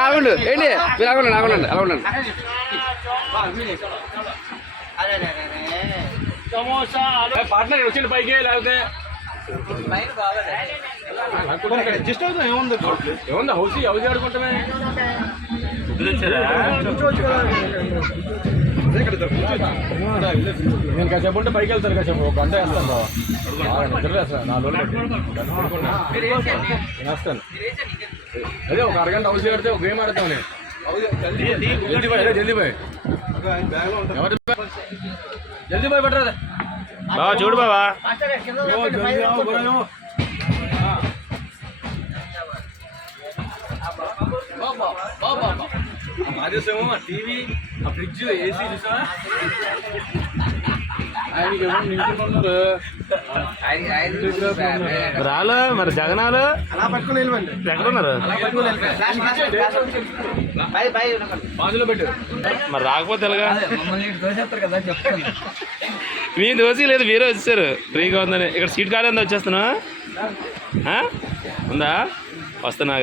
ఆగండి ఏంటి మీరు ఆగండి ఆగండి అలా ఉండండి పార్ట్నర్ వచ్చింది పైకి లేకపోతే అడ్జస్ట్ అవుతాం ఏముంది హౌస్ ఆడుకుంటామే నేను కాసేపు ఉంటే పైకి వెళ్తాను కాసేపు ఒక గంట వేస్తాను వేస్తాను అదే ఒక అరగంట హౌస్ ఆడితే ఒక గేమ్ ఆడతాం నేను జల్దీ బాయ్ జల్దీ బాయ్ జల్దీ బాయ్ పట్టరా బావా చూడు బావా ఆదేశమో ఆ టీవీ ఆ ఫ్రిడ్జ్ ఏసీ చూసా రాలు మరి జగనాలు ఎక్కడున్నారు బాజులో పెట్టు మరి రాకపోతే ఎలాగా మీ దోశ లేదు మీరే వచ్చేసారు ఫ్రీగా ఉందని ఇక్కడ సీట్ ఖాళీ ఉందా వచ్చేస్తున్నా ఉందా వస్తున్నా